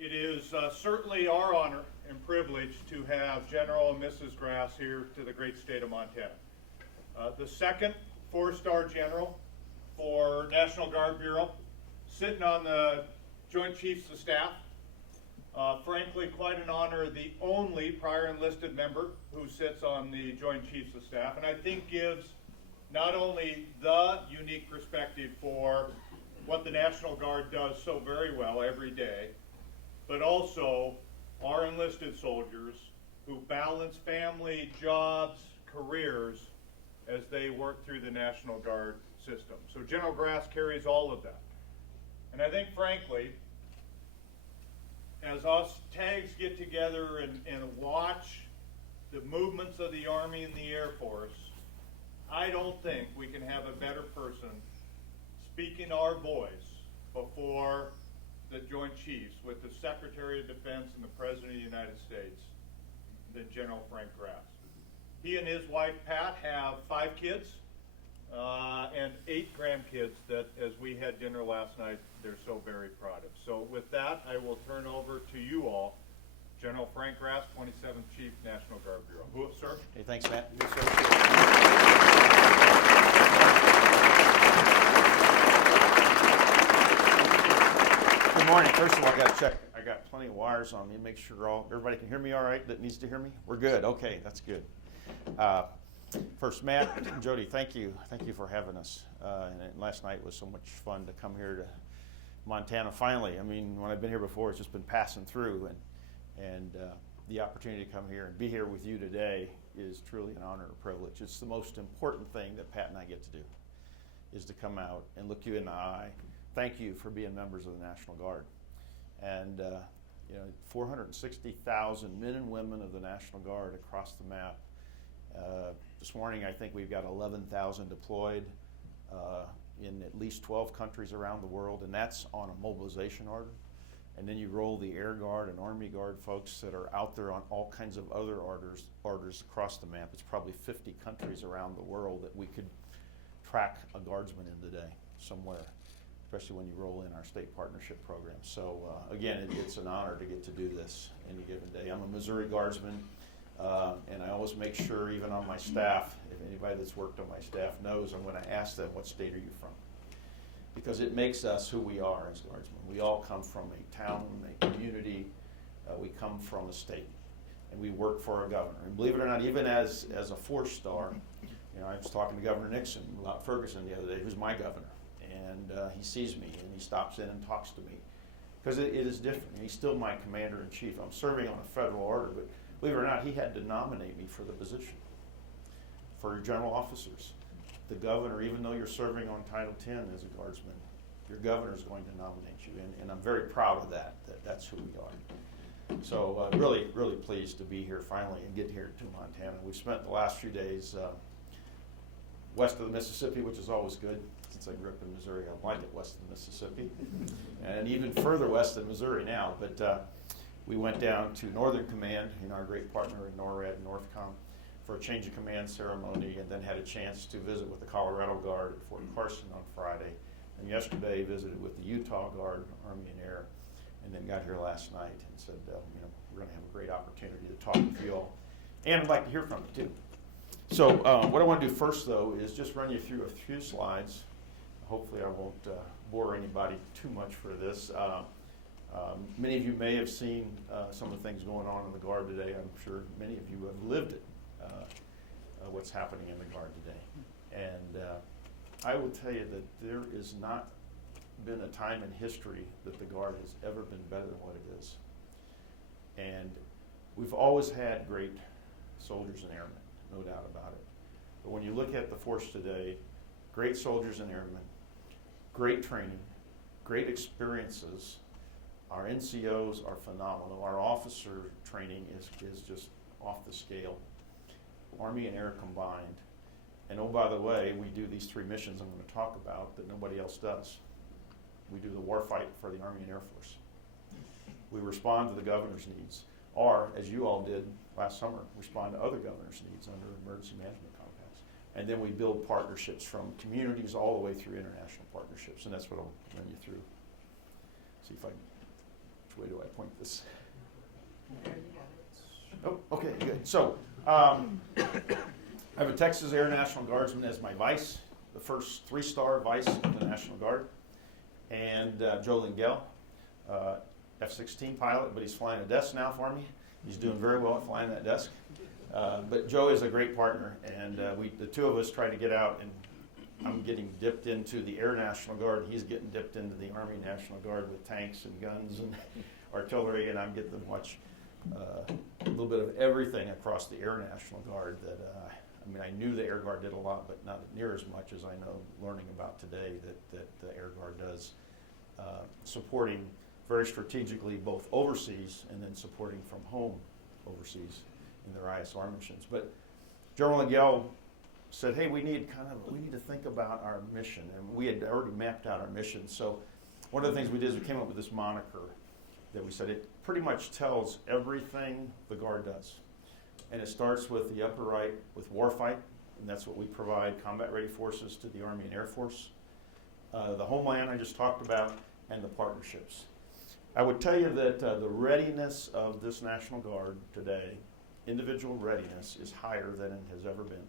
It is certainly our honor and privilege to have General and Mrs. Grass here to the great state of Montana. The second four-star general for National Guard Bureau, sitting on the Joint Chiefs of Staff. Frankly, quite an honor, the only prior enlisted member who sits on the Joint Chiefs of Staff, and I think gives not only the unique perspective for what the National Guard does so very well every day, but also our enlisted soldiers who balance family, jobs, careers as they work through the National Guard system. So General Grass carries all of that. And I think, frankly, as us tags get together and watch the movements of the Army and the Air Force, I don't think we can have a better person speaking our voice before the Joint Chiefs with the Secretary of Defense and the President of the United States than General Frank Grass. He and his wife Pat have 5 kids and 8 grandkids that, as we had dinner last night, they're so very proud of. So with that, I will turn over to you all, General Frank Grass, 27th Chief, National Guard Bureau. Who, sir? Okay, thanks, Matt. Good morning. First of all, I got to check. I got plenty of wires on me to make sure everybody can hear me all right that needs to hear me. We're good. Okay, that's good. First, Matt and Jody, thank you. Thank you for having us. And last night was so much fun to come here to Montana finally. I mean, when I've been here before, it's just been passing through. And the opportunity to come here and be here with you today is truly an honor and a privilege. It's the most important thing that Pat and I get to do, is to come out and look you in the eye. Thank you for being members of the National Guard. And 460,000 men and women of the National Guard across the map. This morning, I think we've got 11,000 deployed in at least 12 countries around the world, and that's on a mobilization order. And then you roll the Air Guard and Army Guard folks that are out there on all kinds of other orders across the map. It's probably 50 countries around the world that we could track a guardsman in today somewhere, especially when you roll in our state partnership program. So again, it's an honor to get to do this any given day. I'm a Missouri Guardsman, and I always make sure, even on my staff, if anybody that's worked on my staff knows, I'm going to ask them, what state are you from? Because it makes us who we are as Guardsmen. We all come from a town, a community, we come from a state, and we work for a governor. And believe it or not, even as a 4-star, I was talking to Governor Nixon about Ferguson the other day, who's my governor. And he sees me and he stops in and talks to me, because it is different. He's still my commander-in-chief. I'm serving on a federal order, but believe it or not, he had to nominate me for the position. For your general officers, the governor, even though you're serving on Title 10 as a guardsman, your governor is going to nominate you, and I'm very proud of that's who we are. So really, really pleased to be here finally and get here to Montana. We've spent the last few days west of the Mississippi, which is always good. Since I grew up in Missouri, I like it west of the Mississippi, and even further west than Missouri now. But we went down to Northern Command, our great partner in NORAD and NORTHCOM, for a change of command ceremony, and then had a chance to visit with the Colorado Guard at Fort Carson on Friday, and yesterday visited with the Utah Guard, Army and Air, and then got here last night and said, we're going to have a great opportunity to talk with you all, and I'd like to hear from you too. So what I want to do first, though, is just run you through a few slides. Hopefully I won't bore anybody too much for this. Many of you may have seen some of the things going on in the Guard today. I'm sure many of you have lived it, what's happening in the Guard today. And I will tell you that there has not been a time in history that the Guard has ever been better than what it is. And we've always had great soldiers and airmen, no doubt about it. But when you look at the force today, great soldiers and airmen, great training, great experiences. Our NCOs are phenomenal. Our officer training is just off the scale. Army and Air combined. And oh, by the way, we do these 3 missions I'm going to talk about that nobody else does. We do the warfight for the Army and Air Force. We respond to the governor's needs, or, as you all did last summer, respond to other governor's needs under emergency management compacts. And then we build partnerships from communities all the way through international partnerships, and that's what I'll run you through. See if I can way do I point this? Oh, okay, good. So, I have a Texas Air National Guardsman as my vice, the first 3-star vice of the National Guard, and Joe Lingell, F-16 pilot, but he's flying a desk now for me. He's doing very well at flying that desk. But Joe is a great partner, and the two of us try to get out, and I'm getting dipped into the Air National Guard, and he's getting dipped into the Army National Guard with tanks and guns and artillery, and I'm getting to watch a little bit of everything across the Air National Guard that, I knew the Air Guard did a lot, but not near as much as I know learning about today that the Air Guard does, supporting very strategically both overseas and then supporting from home overseas in their ISR missions. But General Lingell said, hey, we need to think about our mission, and we had already mapped out our mission. So one of the things we did is we came up with this moniker that we said it pretty much tells everything the Guard does. And it starts with the upper right with warfight, and that's what we provide combat-ready forces to the Army and Air Force. The homeland I just talked about, and the partnerships. I would tell you that the readiness of this National Guard today, individual readiness, is higher than it has ever been.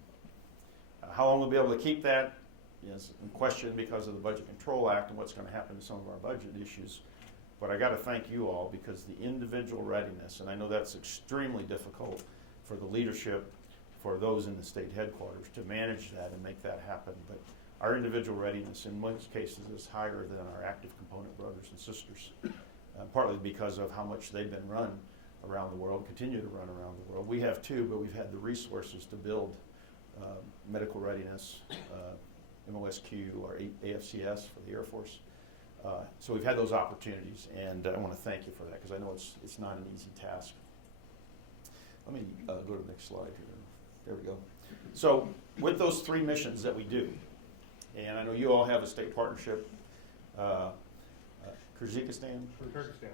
How long we'll be able to keep that is in question because of the Budget Control Act and what's going to happen to some of our budget issues. But I got to thank you all, because the individual readiness, and I know that's extremely difficult for the leadership, for those in the state headquarters to manage that and make that happen. But our individual readiness in most cases is higher than our active component brothers and sisters, partly because of how much they've been run around the world, continue to run around the world. We have too, but we've had the resources to build medical readiness, MOSQ or AFCS for the Air Force. So we've had those opportunities, and I want to thank you for that, because I know it's not an easy task. Let me go to the next slide here. There we go. So with those 3 missions that we do, and I know you all have a state partnership, Kyrgyzstan?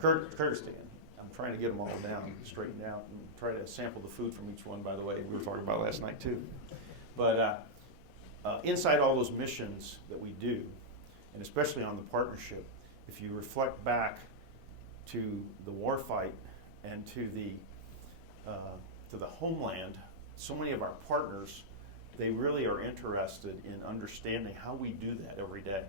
Kyrgyzstan. I'm trying to get them all down, straightened out, and try to sample the food from each one, by the way. We were talking about last night too. But inside all those missions that we do, and especially on the partnership, if you reflect back to the warfight and to the homeland, so many of our partners, they really are interested in understanding how we do that every day.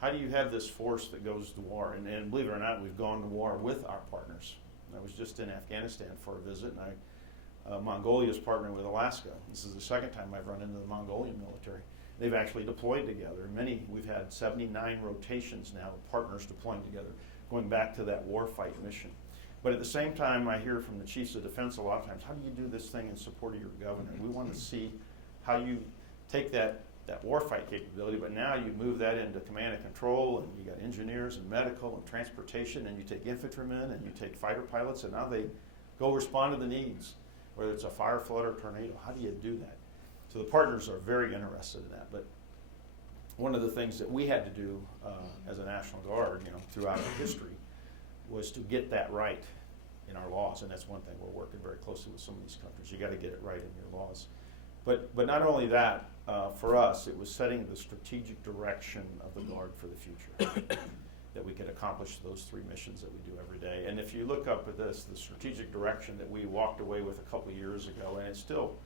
How do you have this force that goes to war? And believe it or not, we've gone to war with our partners. I was just in Afghanistan for a visit, and Mongolia is partnering with Alaska. This is the second time I've run into the Mongolian military. They've actually deployed together. We've had 79 rotations now of partners deploying together, going back to that warfight mission. But at the same time, I hear from the chiefs of defense a lot of times, how do you do this thing in support of your governor? We want to see how you take that warfight capability, but now you move that into command and control, and you got engineers and medical and transportation, and you take infantrymen and you take fighter pilots, and now they go respond to the needs, whether it's a fire, flood, or tornado. How do you do that? So the partners are very interested in that. But one of the things that we had to do as a National Guard, throughout our history, was to get that right in our laws, and that's one thing we're working very closely with some of these countries. You got to get it right in your laws. But not only that, for us, it was setting the strategic direction of the Guard for the future, that we could accomplish those 3 missions that we do every day. And if you look up at this, the strategic direction that we walked away with a couple of years ago, and it's still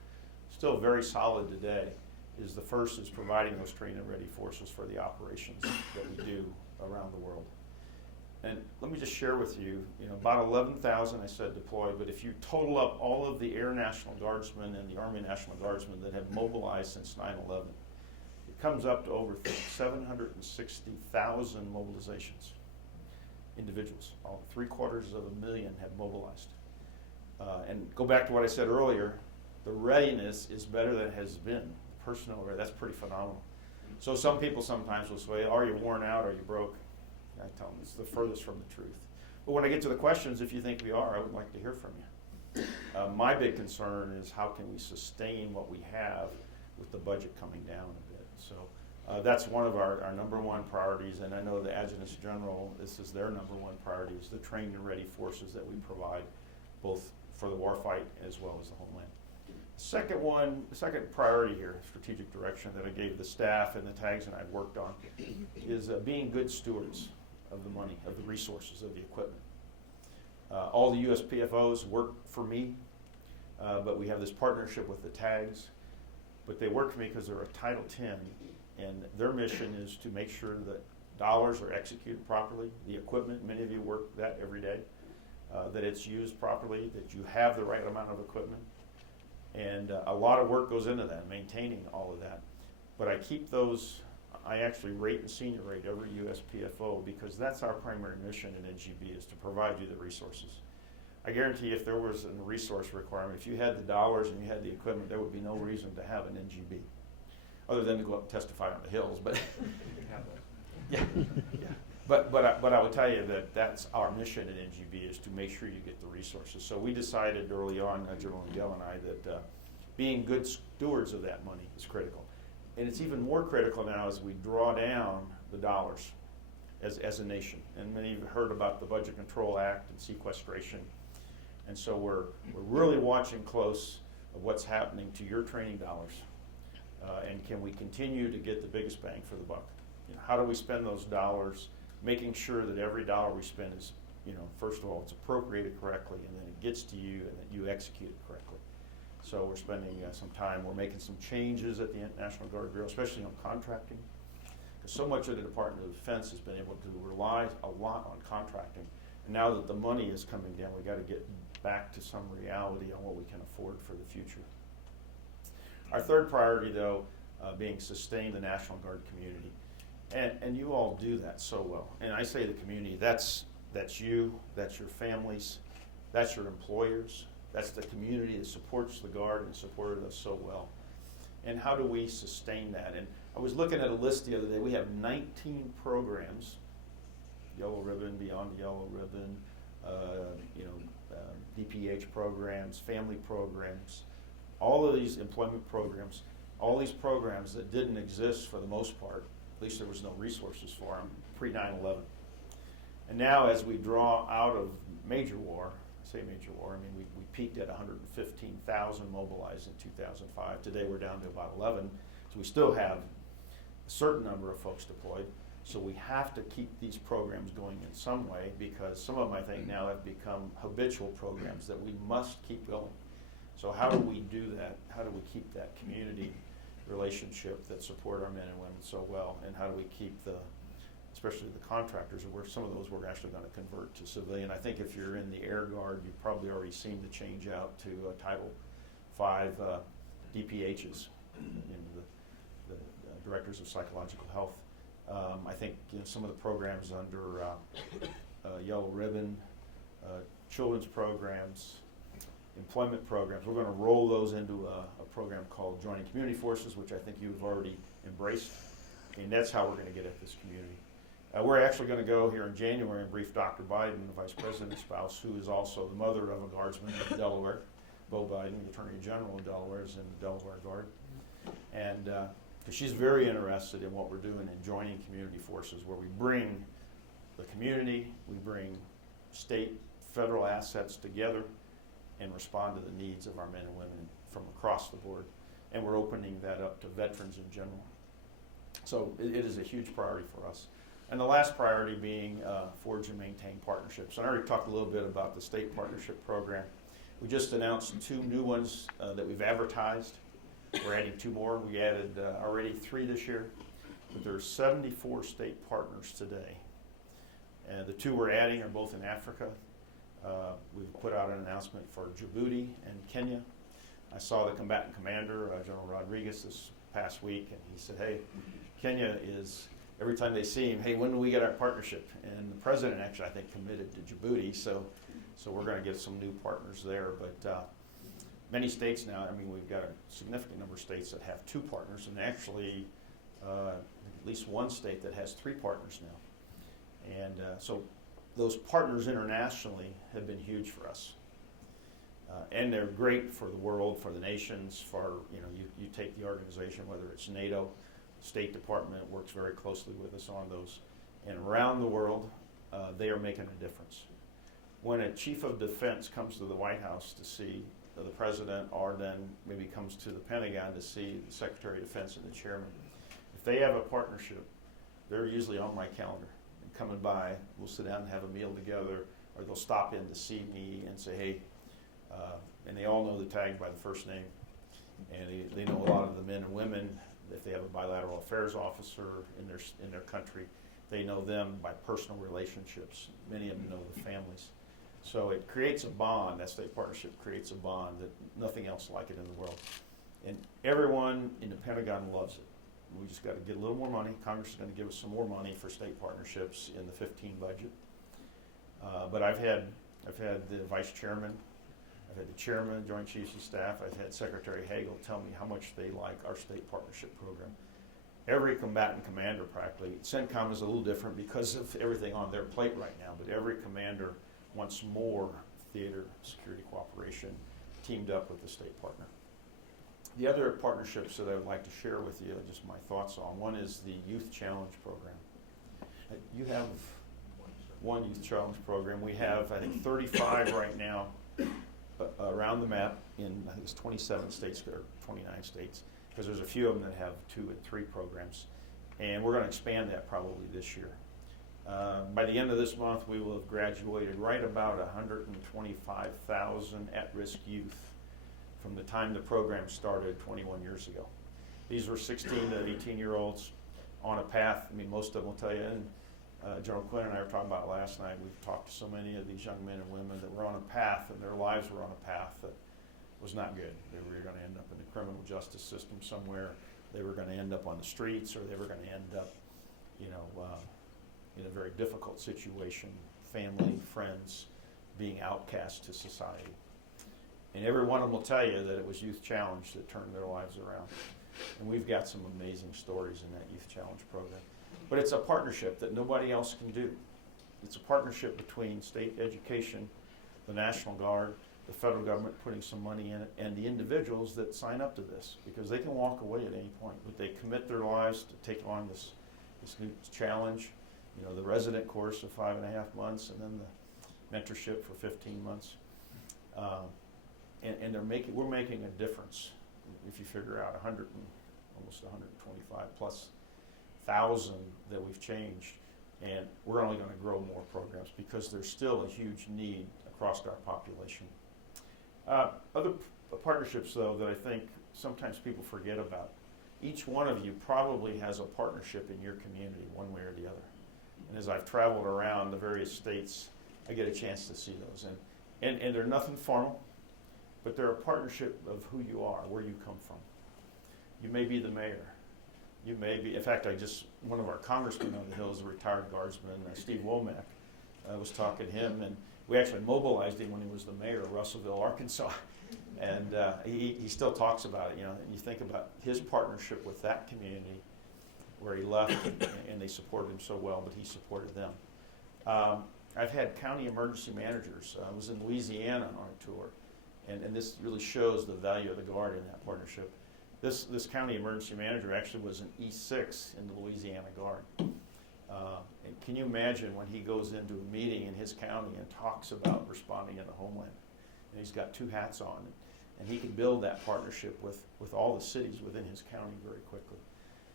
very solid today, is the first is providing those trained and ready forces for the operations that we do around the world. And let me just share with you, about 11,000 I said deployed, but if you total up all of the Air National Guardsmen and the Army National Guardsmen that have mobilized since 9/11, it comes up to over 760,000 mobilizations. Individuals, all 750,000 have mobilized. And go back to what I said earlier, the readiness is better than it has been. Personnel, that's pretty phenomenal. So some people sometimes will say, are you worn out, are you broke? I tell them it's the furthest from the truth. But when I get to the questions, if you think we are, I would like to hear from you. My big concern is how can we sustain what we have with the budget coming down a bit. So that's one of our number one priorities, and I know the Adjutants General, this is their number one priority, is the trained and ready forces that we provide, both for the warfight as well as the homeland. The second priority here, strategic direction that I gave the staff and the tags that I've worked on, is being good stewards of the money, of the resources, of the equipment. All the USPFOs work for me, but we have this partnership with the tags. But they work for me because they're a Title X, and their mission is to make sure that dollars are executed properly, the equipment, many of you work that every day, that it's used properly, that you have the right amount of equipment. And a lot of work goes into that, maintaining all of that. But I keep those, I actually rate and senior rate every USPFO because that's our primary mission at NGB, is to provide you the resources. I guarantee if there was a resource requirement, if you had the dollars and you had the equipment, there would be no reason to have an NGB, other than to go up and testify on the hills. But yeah. But I would tell you that that's our mission at NGB, is to make sure you get the resources. So we decided early on, General Miguel and I, that being good stewards of that money is critical. And it's even more critical now as we draw down the dollars as a nation. And many of you have heard about the Budget Control Act and sequestration. And so we're really watching close of what's happening to your training dollars. And can we continue to get the biggest bang for the buck? You know, how do we spend those dollars, making sure that every dollar we spend is, first of all, it's appropriated correctly, and then it gets to you, and that you execute it correctly. So we're spending some time, we're making some changes at the National Guard Bureau, especially on contracting, because so much of the Department of Defense has been able to rely a lot on contracting. And now that the money is coming down, we got to get back to some reality on what we can afford for the future. Our third priority, though, being sustain the National Guard community. And you all do that so well. And I say the community, that's you, that's your families, that's your employers, that's the community that supports the Guard and supported us so well. And how do we sustain that? And I was looking at a list the other day. We have 19 programs, Yellow Ribbon, Beyond the Yellow Ribbon, DPH programs, family programs, all of these employment programs, all these programs that didn't exist for the most part, at least there was no resources for them, pre-9/11. And now as we draw out of major war, I say major war, I mean we peaked at 115,000 mobilized in 2005. Today we're down to about 11, so we still have a certain number of folks deployed. So we have to keep these programs going in some way, because some of them I think now have become habitual programs that we must keep going. So how do we do that? How do we keep that community relationship that support our men and women so well? And how do we keep especially the contractors, where some of those we're actually going to convert to civilian. I think if you're in the Air Guard, you've probably already seen the change out to Title V DPHs, the Directors of Psychological Health. I think some of the programs under Yellow Ribbon, children's programs, employment programs, we're going to roll those into a program called Joining Community Forces, which I think you've already embraced. And that's how we're going to get at this community. We're actually going to go here in January and brief Dr. Biden, the Vice President's spouse, who is also the mother of a Guardsman in Delaware. Bo Biden, the Attorney General of Delaware, is in the Delaware Guard. And she's very interested in what we're doing in Joining Community Forces, where we bring the community, we bring state, federal assets together and respond to the needs of our men and women from across the board. And we're opening that up to veterans in general. So it is a huge priority for us. And the last priority being forge and maintain partnerships. And I already talked a little bit about the state partnership program. We just announced 2 new ones that we've advertised. We're adding 2 more. We added already 3 this year. But there's 74 state partners today. And the 2 we're adding are both in Africa. We've put out an announcement for Djibouti and Kenya. I saw the combatant commander, General Rodriguez, this past week, and he said, hey, Kenya is, every time they see him, hey, when do we get our partnership? And the president actually, I think, committed to Djibouti, so we're going to get some new partners there. But many states now, I mean, we've got a significant number of states that have 2 partners, and actually at least 1 state that has 3 partners now. And so those partners internationally have been huge for us. And they're great for the world, for the nations, for, you take the organization, whether it's NATO, State Department works very closely with us on those. And around the world, they are making a difference. When a chief of defense comes to the White House to see the president, or then maybe comes to the Pentagon to see the Secretary of Defense and the chairman, if they have a partnership, they're usually on my calendar and coming by. We'll sit down and have a meal together. or they'll stop in to see me and say, hey, and they all know the tag by the first name, and they know a lot of the men and women. If they have a bilateral affairs officer in their country, they know them by personal relationships. Many of them know the families. So it creates a bond. That state partnership creates a bond that nothing else like it in the world. And everyone in the Pentagon loves it. We just got to get a little more money. Congress is going to give us some more money for state partnerships in the 15 budget. But I've had the vice chairman, I've had the chairman, Joint Chiefs of Staff, I've had Secretary Hagel tell me how much they like our state partnership program. Every combatant commander practically, CENTCOM is a little different because of everything on their plate right now, but every commander wants more theater security cooperation teamed up with the state partner. The other partnerships that I would like to share with you, just my thoughts on, one is the Youth Challenge Program. You have one Youth Challenge Program. We have, I think, 35 right now around the map in, I think it's 27 states or 29 states, because there's a few of them that have 2 and 3 programs. And we're going to expand that probably this year. By the end of this month, we will have graduated right about 125,000 at-risk youth from the time the program started 21 years ago. These were 16 to 18-year-olds on a path. I mean, most of them will tell you, and General Quinn and I were talking about last night, we've talked to so many of these young men and women that were on a path, and their lives were on a path that was not good. They were going to end up in the criminal justice system somewhere. They were going to end up on the streets, or they were going to end up, in a very difficult situation, family, friends, being outcast to society. And every one of them will tell you that it was Youth Challenge that turned their lives around. And we've got some amazing stories in that Youth Challenge program. But it's a partnership that nobody else can do. It's a partnership between state education, the National Guard, the federal government putting some money in it, and the individuals that sign up to this, because they can walk away at any point, but they commit their lives to take on this new challenge, the resident course of 5.5 months, and then the mentorship for 15 months. And we're making a difference. If you figure out almost 125 plus thousand that we've changed, and we're only going to grow more programs because there's still a huge need across our population. Other partnerships, though, that I think sometimes people forget about. Each one of you probably has a partnership in your community, one way or the other. And as I've traveled around the various states, I get a chance to see those. And they're nothing formal, but they're a partnership of who you are, where you come from. You may be the mayor. You may be, in fact, one of our congressmen on the Hill is a retired guardsman, Steve Womack. I was talking to him, and we actually mobilized him when he was the mayor of Russellville, Arkansas. And he still talks about it, and you think about his partnership with that community where he left, and they supported him so well, but he supported them. I've had county emergency managers. I was in Louisiana on a tour, and this really shows the value of the Guard in that partnership. This county emergency manager actually was an E6 in the Louisiana Guard. And can you imagine when he goes into a meeting in his county and talks about responding in the homeland? And he's got 2 hats on, and he can build that partnership with all the cities within his county very quickly.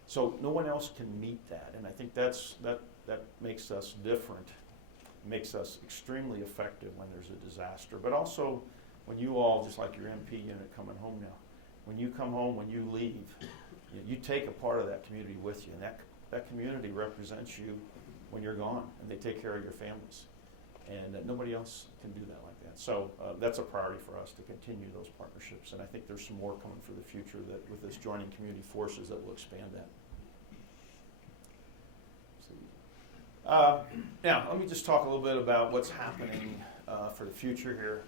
So no one else can meet that, and I think that makes us different, makes us extremely effective when there's a disaster. But also when you all, just like your MP unit coming home now, when you come home, when you leave, you take a part of that community with you, and that community represents you when you're gone, and they take care of your families. And nobody else can do that like that. So that's a priority for us to continue those partnerships, and I think there's some more coming for the future that with this joining community forces that will expand that. Now, let me just talk a little bit about what's happening for the future here.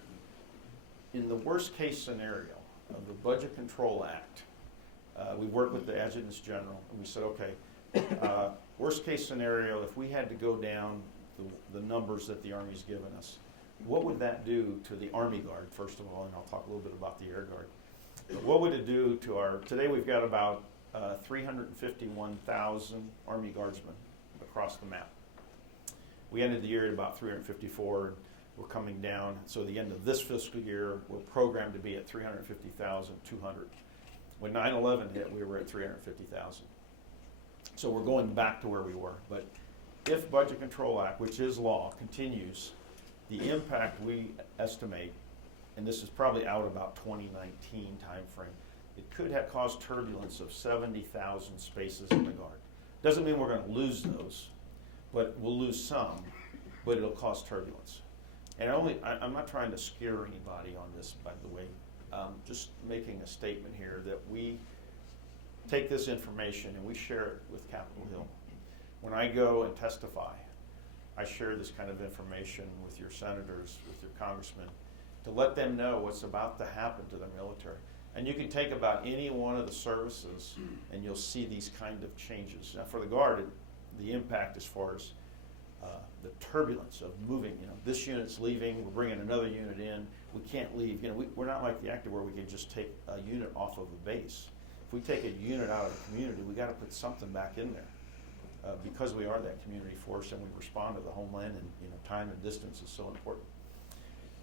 In the worst case scenario of the Budget Control Act, we worked with the Adjutants General, and we said, okay, worst case scenario, if we had to go down the numbers that the Army's given us, what would that do to the Army Guard, first of all, and I'll talk a little bit about the Air Guard. But what would it do to today we've got about 351,000 Army Guardsmen across the map. We ended the year at about 354, and we're coming down. So the end of this fiscal year, we're programmed to be at 350,200. When 9/11 hit, we were at 350,000. So we're going back to where we were. But if Budget Control Act, which is law, continues, the impact we estimate, and this is probably out about 2019 timeframe, it could have caused turbulence of 70,000 spaces in the Guard. Doesn't mean we're going to lose those, but we'll lose some, but it'll cause turbulence. And I'm not trying to scare anybody on this, by the way. Just making a statement here that we take this information and we share it with Capitol Hill. When I go and testify, I share this kind of information with your senators, with your congressmen, to let them know what's about to happen to their military. And you can take about any one of the services and you'll see these kind of changes. Now for the Guard, the impact as far as the turbulence of moving, this unit's leaving, we're bringing another unit in, we can't leave. We're not like the active where we can just take a unit off of a base. If we take a unit out of the community, we got to put something back in there because we are that community force and we respond to the homeland, and time and distance is so important.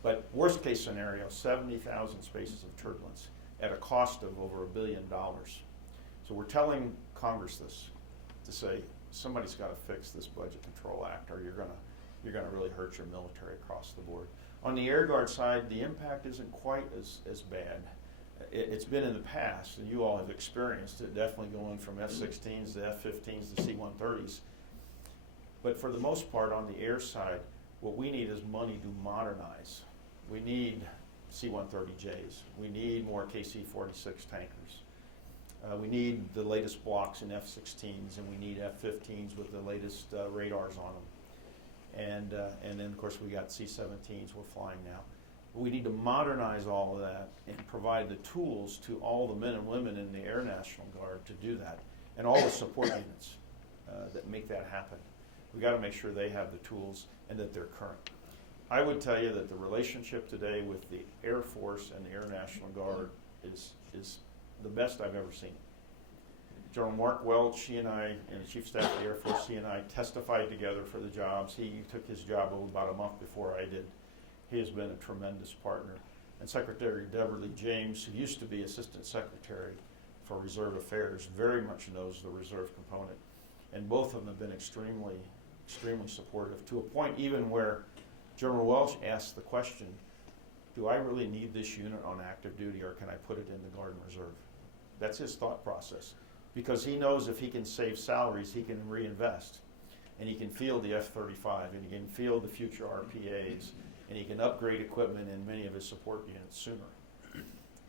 But worst case scenario, 70,000 spaces of turbulence at a cost of over $1 billion. So we're telling Congress this to say somebody's got to fix this Budget Control Act, or you're gonna really hurt your military across the board. On the Air Guard side, the impact isn't quite as bad. It's been in the past, and you all have experienced it, definitely going from F-16s to F-15s to C-130s. But for the most part, on the air side, what we need is money to modernize. We need C-130Js. We need more KC-46 tankers. We need the latest blocks in F-16s, and we need F-15s with the latest radars on them. And then, of course, we got C-17s we're flying now. We need to modernize all of that and provide the tools to all the men and women in the Air National Guard to do that, and all the support units that make that happen. We got to make sure they have the tools and that they're current. I would tell you that the relationship today with the Air Force and the Air National Guard is the best I've ever seen. General Mark Welch, he and I, and the Chief of Staff of the Air Force, he and I testified together for the jobs. He took his job about a month before I did. He has been a tremendous partner. And Secretary Deborah Lee James, who used to be Assistant Secretary for Reserve Affairs, very much knows the reserve component. And both of them have been extremely, extremely supportive, to a point even where General Welch asked the question, do I really need this unit on active duty, or can I put it in the Guard and Reserve? That's his thought process. Because he knows if he can save salaries, he can reinvest. And he can field the F-35, and he can field the future RPAs, and he can upgrade equipment in many of his support units sooner.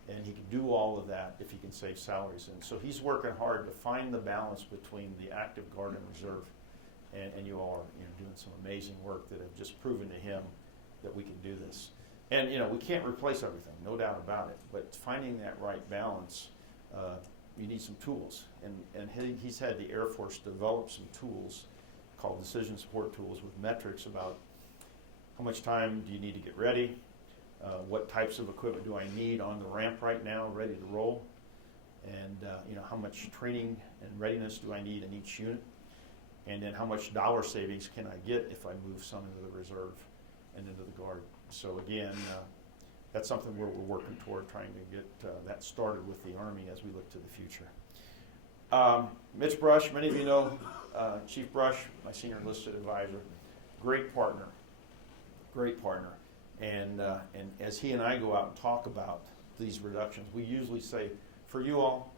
And he can do all of that if he can save salaries. And so he's working hard to find the balance between the active Guard and Reserve. And you all are doing some amazing work that have just proven to him that we can do this. And we can't replace everything, no doubt about it. But finding that right balance, you need some tools. And he's had the Air Force develop some tools called decision support tools with metrics about how much time do you need to get ready, what types of equipment do I need on the ramp right now, ready to roll, and how much training and readiness do I need in each unit, and then how much dollar savings can I get if I move some into the reserve and into the Guard. So again, that's something where we're working toward trying to get that started with the Army as we look to the future. Mitch Brush, many of you know Chief Brush, my senior enlisted advisor, great partner. And as he and I go out and talk about these reductions, we usually say, for you all,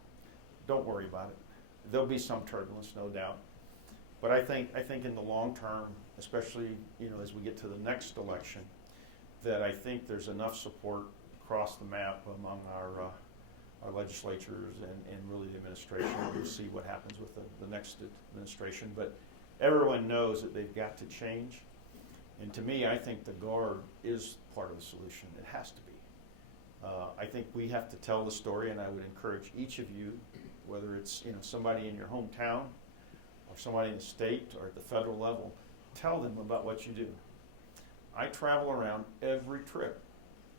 don't worry about it. There'll be some turbulence, no doubt. But I think in the long term, especially as we get to the next election, that I think there's enough support across the map among our legislatures and really the administration. We'll see what happens with the next administration. But everyone knows that they've got to change. And to me, I think the Guard is part of the solution. It has to be. I think we have to tell the story, and I would encourage each of you, whether it's somebody in your hometown or somebody in the state or at the federal level, tell them about what you do. I travel around every trip.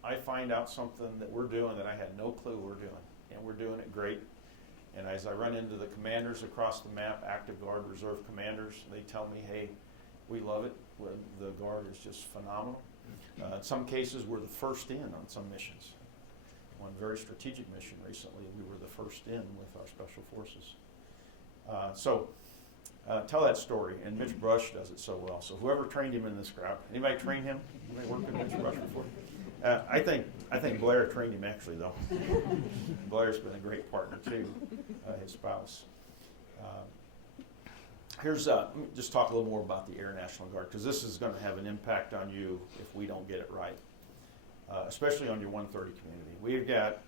I find out something that we're doing that I had no clue we're doing, and we're doing it great. And as I run into the commanders across the map, active Guard, reserve commanders, they tell me, hey, we love it. The Guard is just phenomenal. In some cases, we're the first in on some missions. One very strategic mission recently, we were the first in with our special forces. So tell that story, and Mitch Brush does it so well. So whoever trained him in this crowd, anybody train him? Anybody worked with Mitch Brush before? I think Blair trained him actually, though. Blair's been a great partner too, his spouse. Here's just talk a little more about the Air National Guard, because this is going to have an impact on you if we don't get it right, especially on your 130 community. We've got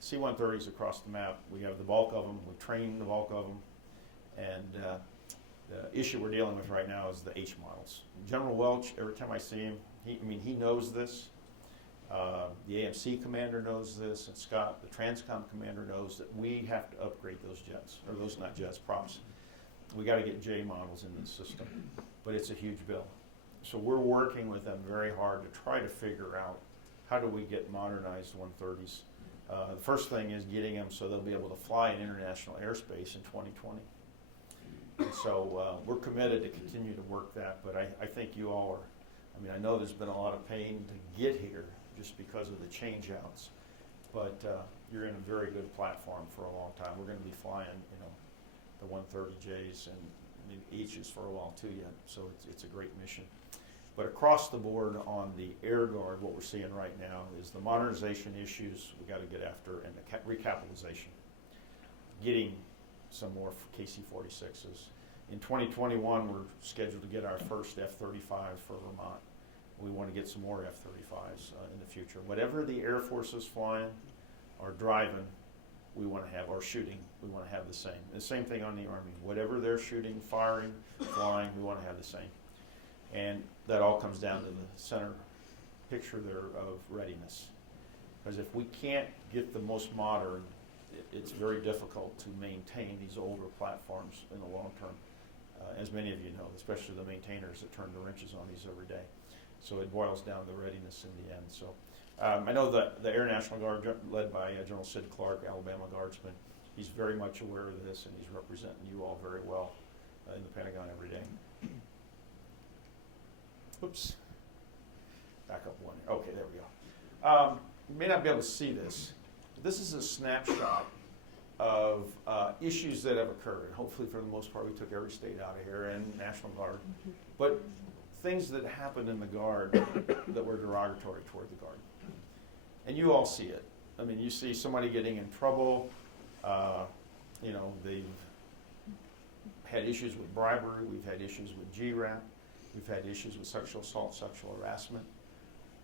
C-130s across the map. We have the bulk of them. We train the bulk of them, and the issue we're dealing with right now is the H models. General Welch, every time I see him, he knows this. The AMC commander knows this, and Scott, the Transcom commander, knows that we have to upgrade those jets, or those not jets, props. We got to get J models in the system, but it's a huge bill. So we're working with them very hard to try to figure out how do we get modernized 130s. The first thing is getting them so they'll be able to fly in international airspace in 2020. And so we're committed to continue to work that, but I think you all are. I know there's been a lot of pain to get here just because of the change outs, but you're in a very good platform for a long time. We're going to be flying, the 130Js and the H's for a while too yet, so it's a great mission. But across the board on the Air Guard, what we're seeing right now is the modernization issues we got to get after, and the recapitalization. Getting some more KC-46s. In 2021, we're scheduled to get our first F-35 for Vermont. We want to get some more F-35s in the future. Whatever the Air Force is flying or driving, we want to have, or shooting, we want to have the same. The same thing on the Army. Whatever they're shooting, firing, flying, we want to have the same. And that all comes down to the center picture there of readiness. Because if we can't get the most modern, it's very difficult to maintain these older platforms in the long term. As many of you know, especially the maintainers that turn the wrenches on these every day. So it boils down to readiness in the end. So I know that the Air National Guard, led by General Sid Clark, Alabama Guardsman, he's very much aware of this, and he's representing you all very well in the Pentagon every day. Oops. Back up one. Okay, there we go. You may not be able to see this. This is a snapshot of issues that have occurred. Hopefully, for the most part, we took every state out of here and National Guard. But things that happened in the Guard that were derogatory toward the Guard. And you all see it. You see somebody getting in trouble. They've had issues with bribery. We've had issues with GRAP. We've had issues with sexual assault, sexual harassment.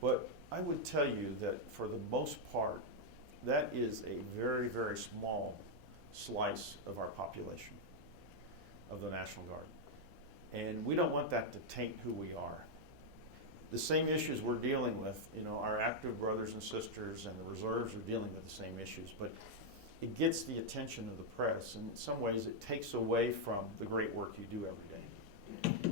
But I would tell you that for the most part, that is a very, very small slice of our population, of the National Guard. And we don't want that to taint who we are. The same issues we're dealing with, our active brothers and sisters and the reserves are dealing with the same issues, but it gets the attention of the press, and in some ways it takes away from the great work you do every day.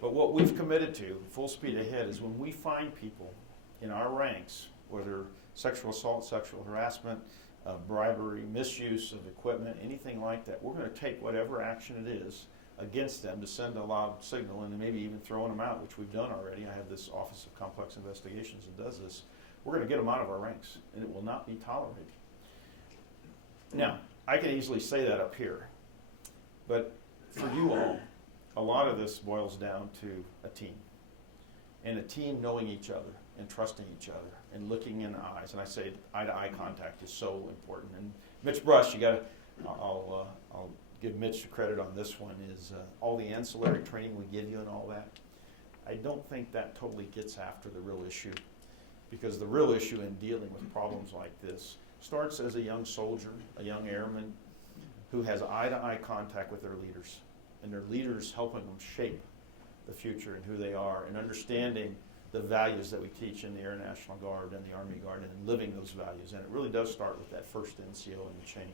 But what we've committed to, full speed ahead, is when we find people in our ranks, whether sexual assault, sexual harassment, bribery, misuse of equipment, anything like that, we're going to take whatever action it is against them to send a loud signal, and maybe even throwing them out, which we've done already. I have this Office of Complex Investigations that does this. We're going to get them out of our ranks, and it will not be tolerated. Now, I can easily say that up here, but for you all, a lot of this boils down to a team, and a team knowing each other and trusting each other and looking in the eyes. And I say eye-to-eye contact is so important. And Mitch Brush, I'll give Mitch the credit on this one, is all the ancillary training we give you and all that. I don't think that totally gets after the real issue, because the real issue in dealing with problems like this starts as a young soldier, a young airman, who has eye-to-eye contact with their leaders, and their leaders helping them shape the future and who they are, and understanding the values that we teach in the Air National Guard and the Army Guard, and living those values. And it really does start with that first NCO in the chain.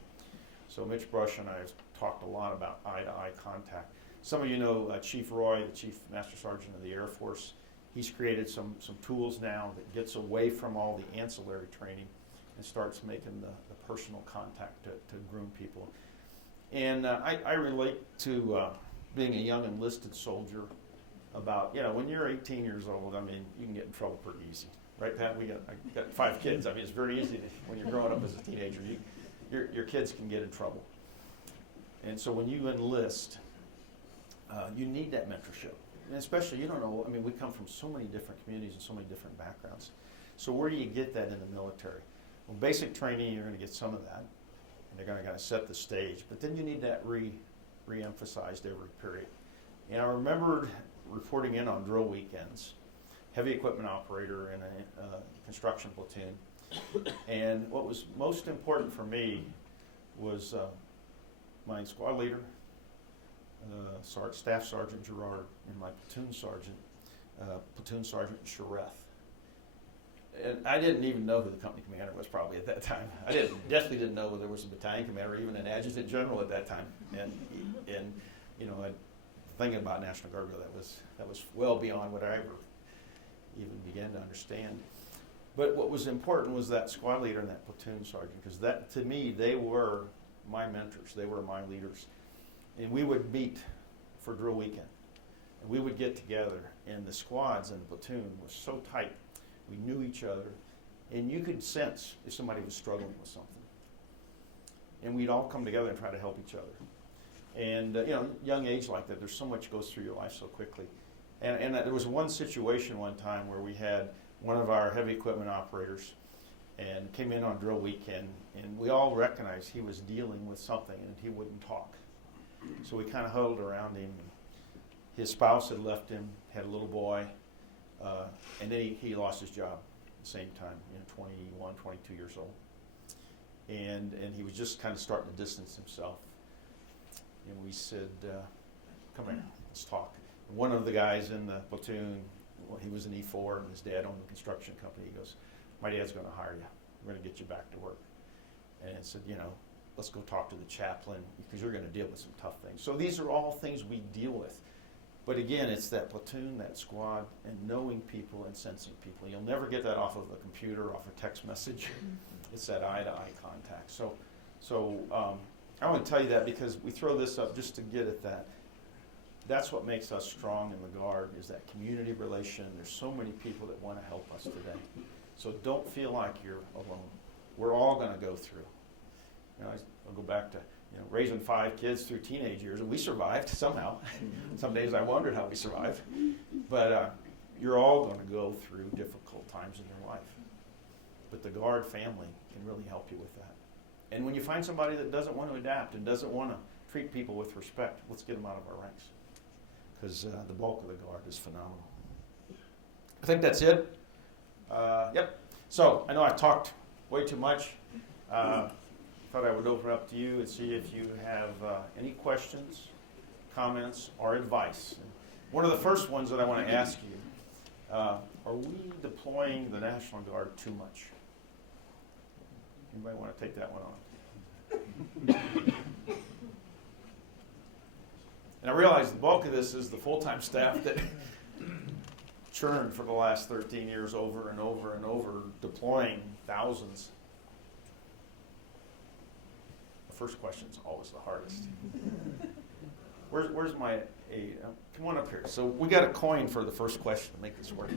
So Mitch Brush and I have talked a lot about eye-to-eye contact. Some of you know Chief Roy, the Chief Master Sergeant of the Air Force. He's created some tools now that gets away from all the ancillary training and starts making the personal contact to groom people. And I relate to being a young enlisted soldier about, when you're 18 years old, you can get in trouble pretty easy. Right, Pat? I got 5 kids. It's very easy when you're growing up as a teenager. Your kids can get in trouble. And so when you enlist, you need that mentorship. And especially, you don't know, I mean, we come from so many different communities and so many different backgrounds. So where do you get that in the military? Well, basic training, you're going to get some of that, and they're going to kind of set the stage. But then you need that re-emphasized every period. And I remembered reporting in on drill weekends, heavy equipment operator in a construction platoon. And what was most important for me was my squad leader, Staff Sergeant Gerard, and my platoon sergeant Shareth. And I didn't even know who the company commander was probably at that time. I definitely didn't know there was a battalion commander or even an adjutant general at that time. And you know, thinking about National Guard, that was well beyond what I ever even began to understand. But what was important was that squad leader and that platoon sergeant, because that, to me, they were my mentors. They were my leaders. And we would meet for drill weekend. And we would get together, and the squads and the platoon was so tight. We knew each other, and you could sense if somebody was struggling with something. And we'd all come together and try to help each other. And, you know, young age like that, there's so much goes through your life so quickly. And there was one situation one time where we had one of our heavy equipment operators and came in on drill weekend, and we all recognized he was dealing with something and he wouldn't talk. So we kind of huddled around him. His spouse had left him, had a little boy, and then he lost his job at the same time, 21, 22 years old. And he was just kind of starting to distance himself. And we said, come here, let's talk. One of the guys in the platoon, well, he was an E4, and his dad owned a construction company. He goes, my dad's going to hire you. We're going to get you back to work. And I said, let's go talk to the chaplain, because you're going to deal with some tough things. So these are all things we deal with. But again, it's that platoon, that squad, and knowing people and sensing people. You'll never get that off of a computer, off a text message. It's that eye-to-eye contact. So I want to tell you that because we throw this up just to get at that. That's what makes us strong in the Guard, is that community relation. There's so many people that want to help us today. So don't feel like you're alone. We're all going to go through. I'll go back to raising 5 kids through teenage years, and we survived somehow. Some days I wondered how we survived. But you're all going to go through difficult times in your life. But the Guard family can really help you with that. And when you find somebody that doesn't want to adapt and doesn't want to treat people with respect, let's get them out of our ranks. Because the bulk of the Guard is phenomenal. I think that's it. Yep. So I know I talked way too much. Thought I would open up to you and see if you have any questions, comments, or advice. And one of the first ones that I want to ask you, are we deploying the National Guard too much? Anybody want to take that one on? And I realize the bulk of this is the full-time staff that churned for the last 13 years over and over and over, deploying thousands. The first question is always the hardest. Where's my come on up here. So we got a coin for the first question to make this work.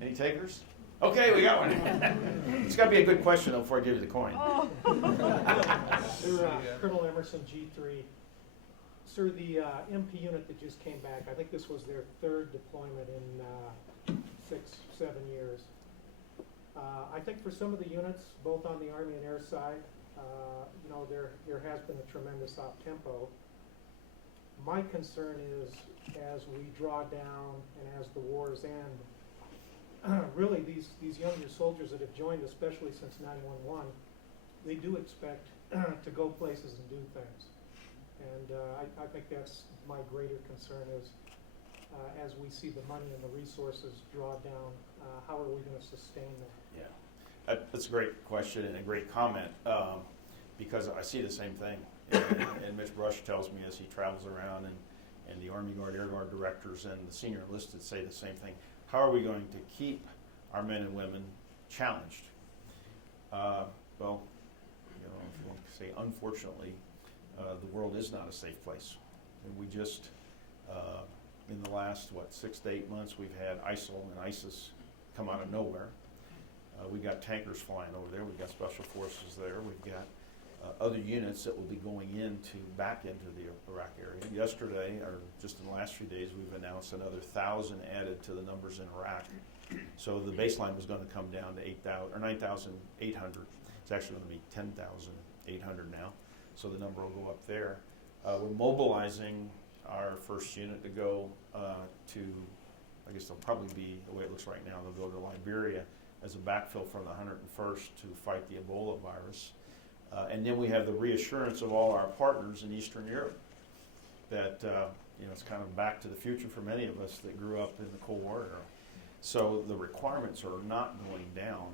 Any takers? Okay, we got one. It's got to be a good question, though, before I give you the coin. Oh. Colonel Emerson, G3. Sir, the MP unit that just came back, I think this was their 3rd deployment in 6-7 years. I think for some of the units, both on the Army and Air side, there has been a tremendous op-tempo. My concern is, as we draw down and as the wars end, really these younger soldiers that have joined, especially since 9/11, they do expect to go places and do things. And I think that's my greater concern is, as we see the money and the resources draw down, how are we going to sustain that? Yeah, that's a great question and a great comment, because I see the same thing. And Mitch Brush tells me as he travels around, and the Army Guard, Air Guard directors and the senior enlisted say the same thing. How are we going to keep our men and women challenged? Well, if you want to say, unfortunately, the world is not a safe place. And we just, in the last, 6 to 8 months, we've had ISIL and ISIS come out of nowhere. We've got tankers flying over there. We've got special forces there. We've got other units that will be going back into the Iraq area. Yesterday, or just in the last few days, we've announced another 1,000 added to the numbers in Iraq. So the baseline was going to come down to 8,000 or 9,800. It's actually going to be 10,800 now. So the number will go up there. We're mobilizing our first unit to go to, I guess they'll probably be, the way it looks right now, they'll go to Liberia as a backfill from the 101st to fight the Ebola virus. And then we have the reassurance of all our partners in Eastern Europe that it's kind of back to the future for many of us that grew up in the Cold War era. So the requirements are not going down.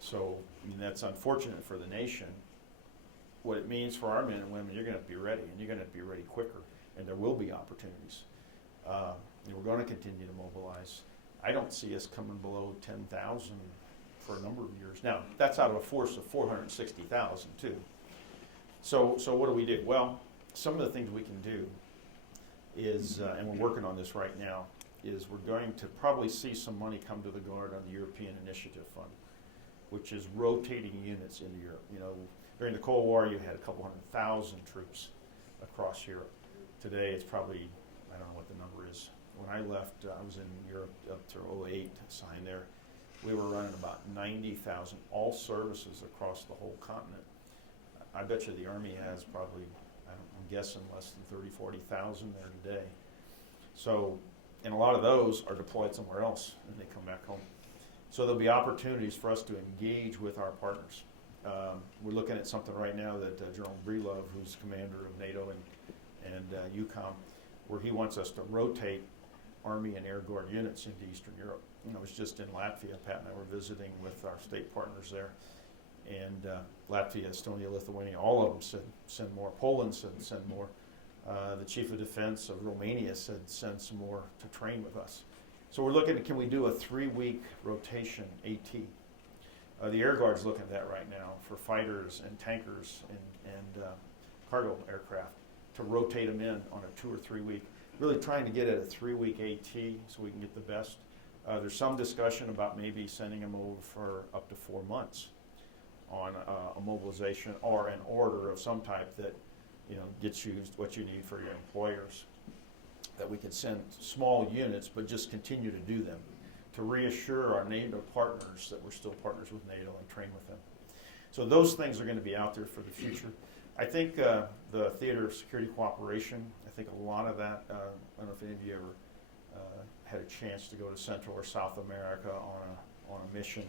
So that's unfortunate for the nation. What it means for our men and women, you're going to have to be ready, and you're going to have to be ready quicker, and there will be opportunities. We're going to continue to mobilize. I don't see us coming below 10,000 for a number of years. Now, that's out of a force of 460,000 too. So what do we do? Well, some of the things we can do is, and we're working on this right now, is we're going to probably see some money come to the Guard on the European Initiative Fund, which is rotating units into Europe. During the Cold War, you had a couple 100,000 troops across Europe. Today, it's probably, I don't know what the number is. When I left, I was in Europe up to 2008, signed there. We were running about 90,000, all services across the whole continent. I bet you the Army has probably, I'm guessing, less than 30,000, 40,000 there today. So, and a lot of those are deployed somewhere else, and they come back home. So there'll be opportunities for us to engage with our partners. We're looking at something right now that General Breedlove, who's commander of NATO and EUCOM, where he wants us to rotate Army and Air Guard units into Eastern Europe. I was just in Latvia. Pat and I were visiting with our state partners there. And Latvia, Estonia, Lithuania, all of them said send more. Poland said send more. The Chief of Defense of Romania said send some more to train with us. So we're looking at, can we do a 3-week rotation AT? The Air Guard's looking at that right now for fighters and tankers and cargo aircraft to rotate them in on a 2 or 3 week. Really trying to get at a 3-week AT so we can get the best. There's some discussion about maybe sending them over for up to 4 months on a mobilization or an order of some type that gets you what you need for your employers. That we can send small units, but just continue to do them to reassure our NATO partners that we're still partners with NATO and train with them. So those things are going to be out there for the future. I think the Theater of Security Cooperation, I think a lot of that, I don't know if any of you ever had a chance to go to Central or South America on a mission.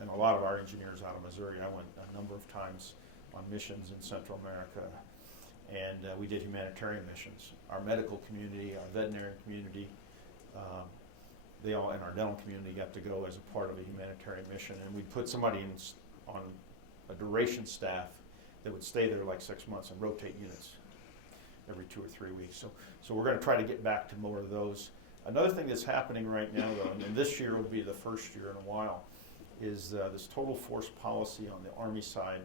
And a lot of our engineers out of Missouri, I went a number of times on missions in Central America, and we did humanitarian missions. Our medical community, our veterinary community, they all, and our dental community got to go as a part of a humanitarian mission, and we put somebody on a duration staff that would stay there like 6 months and rotate units every 2 or 3 weeks. So we're going to try to get back to more of those. Another thing that's happening right now, though, and this year will be the first year in a while, is this total force policy on the Army side,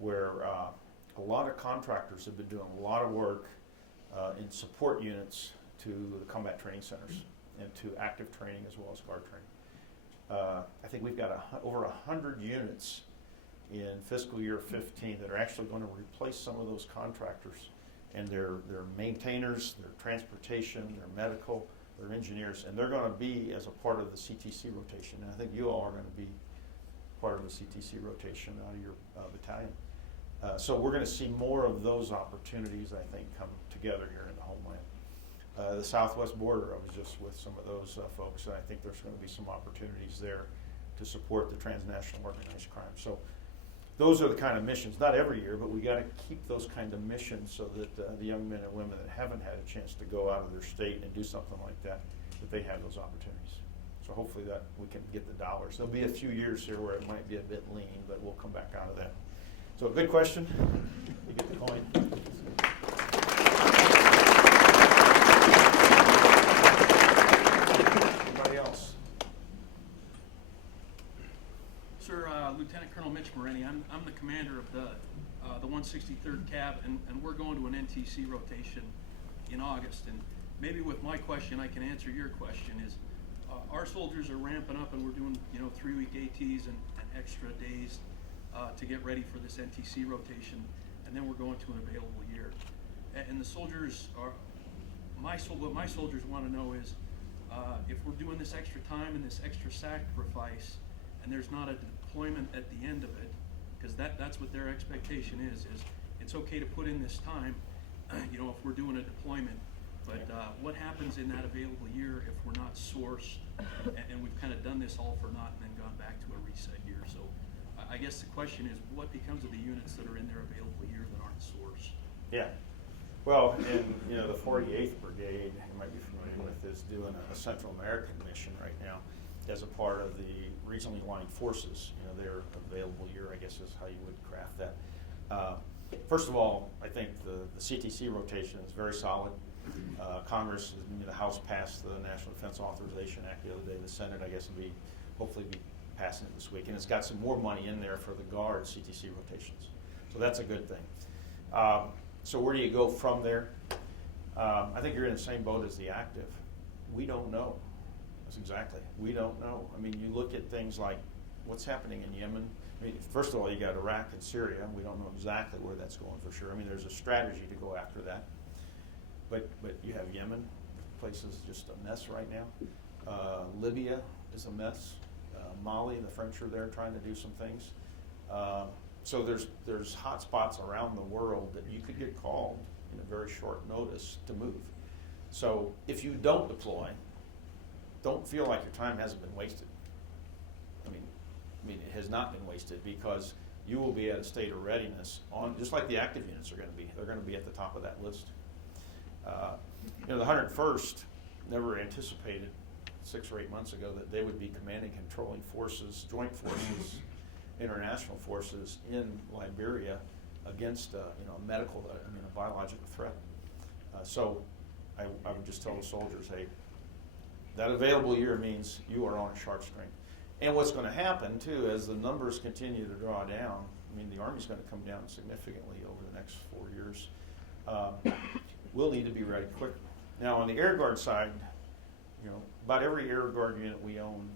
where a lot of contractors have been doing a lot of work in support units to the combat training centers and to active training as well as guard training. I think we've got over 100 units in fiscal year 15 that are actually going to replace some of those contractors, and they're maintainers, their transportation, their medical, their engineers, and they're going to be as a part of the CTC rotation. And I think you all are going to be part of the CTC rotation out of your battalion. So we're going to see more of those opportunities, I think, come together here in the homeland. The southwest border, I was just with some of those folks, and I think there's going to be some opportunities there to support the transnational organized crime. So those are the kind of missions, not every year, but we got to keep those kind of missions so that the young men and women that haven't had a chance to go out of their state and do something like that they have those opportunities. So hopefully that we can get the dollars. There'll be a few years here where it might be a bit lean, but we'll come back out of that. So good question. You get the coin. Anybody else? Sir, Lieutenant Colonel Mitch Moretti. I'm the commander of the 163rd Cav, and we're going to an NTC rotation in August. And maybe with my question, I can answer your question. Is our soldiers are ramping up, and we're doing 3-week ATs and extra days to get ready for this NTC rotation, and then we're going to an available year. And the soldiers are, what my soldiers want to know is, if we're doing this extra time and this extra sacrifice, and there's not a deployment at the end of it, because that's what their expectation is it's okay to put in this time, if we're doing a deployment, but what happens in that available year if we're not sourced, and we've kind of done this all for naught and then gone back to a reset year? So I guess the question is, what becomes of the units that are in their available year that aren't sourced? Yeah. Well, and the 48th Brigade, you might be familiar with, is doing a Central American mission right now as a part of the regionally aligned forces. Their available year, I guess, is how you would craft that. First of all, I think the CTC rotation is very solid. Congress, the House passed the National Defense Authorization Act the other day. The Senate, I guess, will hopefully be passing it this week, and it's got some more money in there for the Guard CTC rotations. So that's a good thing. So where do you go from there? I think you're in the same boat as the active. We don't know. That's exactly. We don't know. I mean, you look at things like what's happening in Yemen. I mean, first of all, you got Iraq and Syria. We don't know exactly where that's going for sure. I mean, there's a strategy to go after that. But you have Yemen. The place is just a mess right now. Libya is a mess. Mali, the French are there trying to do some things. So there's hot spots around the world that you could get called in a very short notice to move. So if you don't deploy, don't feel like your time hasn't been wasted. I mean, it has not been wasted, because you will be at a state of readiness on, just like the active units are going to be. They're going to be at the top of that list. The 101st never anticipated 6 or 8 months ago that they would be commanding, controlling forces, joint forces, international forces in Liberia against a biological threat. So I would just tell the soldiers, hey, that available year means you are on a sharp string. And what's going to happen too, as the numbers continue to draw down, the Army's going to come down significantly over the next 4 years. We'll need to be ready quickly. Now on the Air Guard side, about every Air Guard unit we own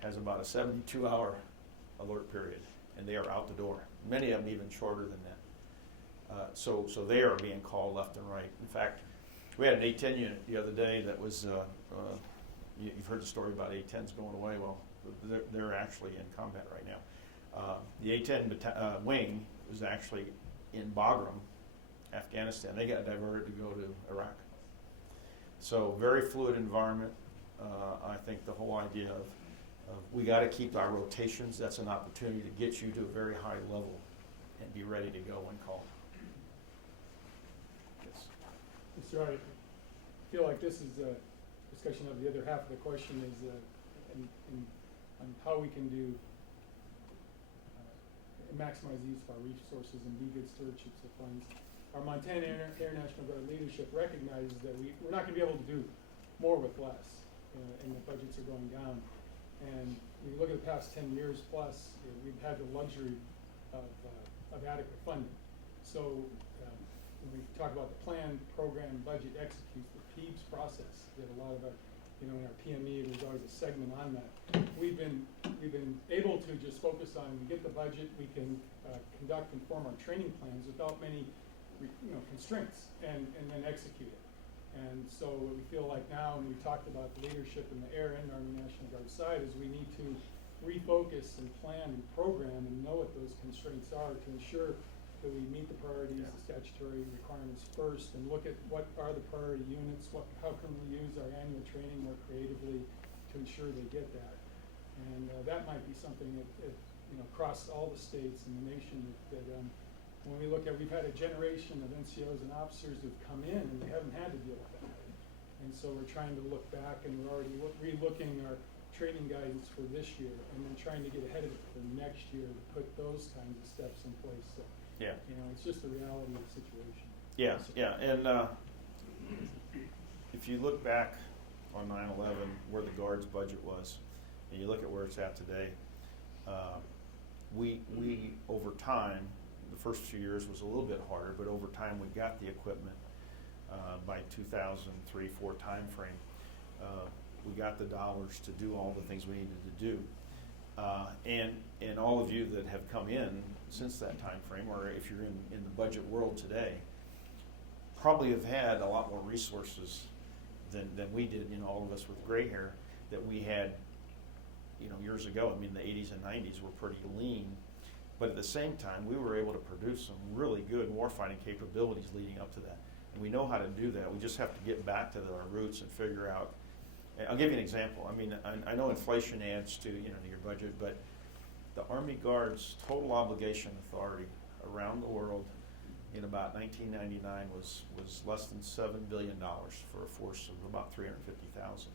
has about a 72-hour alert period, and they are out the door. Many of them even shorter than that. So they are being called left and right. In fact, we had an A-10 unit the other day that was, you've heard the story about A-10s going away. Well, they're actually in combat right now. The A-10 wing was actually in Bagram, Afghanistan. They got diverted to go to Iraq. So very fluid environment. I think the whole idea of we got to keep our rotations. That's an opportunity to get you to a very high level and be ready to go when called. Yes. Mr. Wright, I feel like this is a discussion of the other half of the question is on how we can do maximize the use of our resources and be good stewardships of funds. Our Montana Air National Guard leadership recognizes that we're not going to be able to do more with less, and the budgets are going down. And when you look at the past 10 years plus, we've had the luxury of adequate funding. So when we talk about the plan, program, budget, executes, the PEBS process, we have a lot of our, in our PME, there's always a segment on that. We've been able to just focus on, we get the budget, we can conduct and form our training plans without many constraints, and then execute it. And so what we feel like now, and we've talked about the leadership in the Air and Army National Guard side, is we need to refocus and plan and program and know what those constraints are to ensure that we meet the priorities, the statutory requirements first, and look at what are the priority units, how can we use our annual training more creatively to ensure they get that. And that might be something that across all the states in the nation that when we look at, we've had a generation of NCOs and officers who've come in and they haven't had to deal with that. And so we're trying to look back, and we're already re-looking our training guidance for this year, and then trying to get ahead of it for next year to put those kinds of steps in place. So, yeah, it's just the reality of the situation. Yeah, yeah, and if you look back on 9/11, where the Guard's budget was, and you look at where it's at today, we over time, the first few years was a little bit harder, but over time we got the equipment. By 2003-04 time frame, we got the dollars to do all the things we needed to do. And all of you that have come in since that time frame, or if you're in the budget world today, probably have had a lot more resources than we did, all of us with gray hair, that we had, years ago. I mean, the 80s and 90s were pretty lean, but at the same time, we were able to produce some really good warfighting capabilities leading up to that. And we know how to do that. We just have to get back to our roots and figure out. I'll give you an example. I mean, I know inflation adds to, your budget, but the Army Guard's total obligation authority around the world in about 1999 was less than $7 billion for a force of about 350,000.